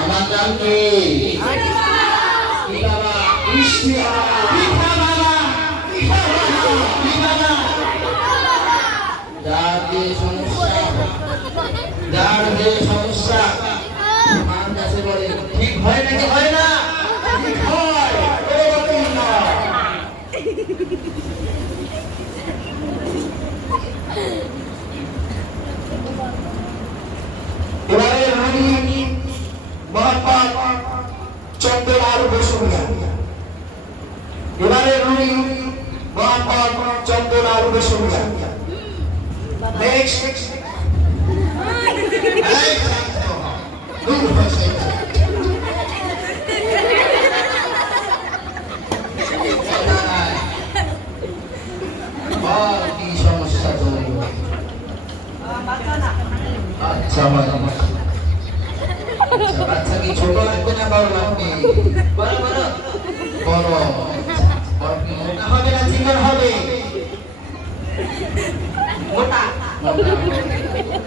আমার নাম কি? বাবা কৃষ্ণ বাবা যার যে সমস্যা আমার কাছে বলে ঠিক হয় নাকি হয় না? ঠিক হয়, এরকম নয়। এবারে রানী মহাত্মা চন্দ্রলাল বসুনিয়া, এবারে রানী মহাত্মা চন্দ্রলাল বসুনিয়া। নেক্সট কি সমস্যা তৈরি হয়? আচ্ছা বাচ্চা কি ছোট লাগবে না বড় লাগবে? বড় মোটা হবে না চিকন হবে? মোটা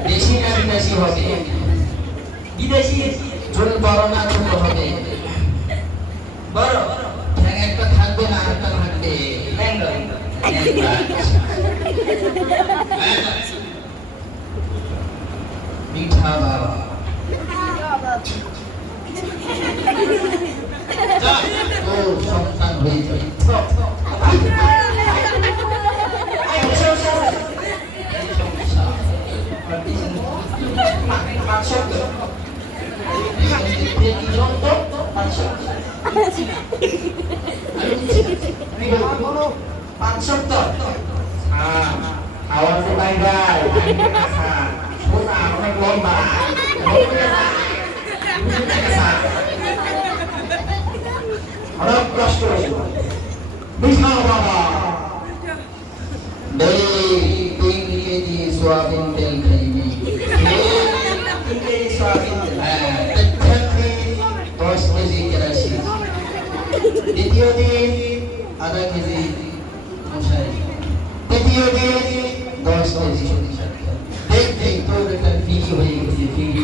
দেশি না বিদেশি হবে? বিদেশি। ঝোল বড় না ছোট হবে? বড়। ঠ্যাং একটা থাকবে না একটা থাকবে? মিঠা বাবা সন্তান হয়েছে আওয়াজে বাইরে অনেক লম্বা অনেক কষ্ট মিঠা বাবা 3 কেজি সোয়াবিন তেল খাইবি 3 কেজি সোয়াবিন তেল 10 কেজি কেরাসিন দ্বিতীয় দিন আধা কেজি মশারি তৃতীয় দিন 10 কেজি সরিষা দেখতে তোর একটা ফিরি হয়ে গেছে ফিরি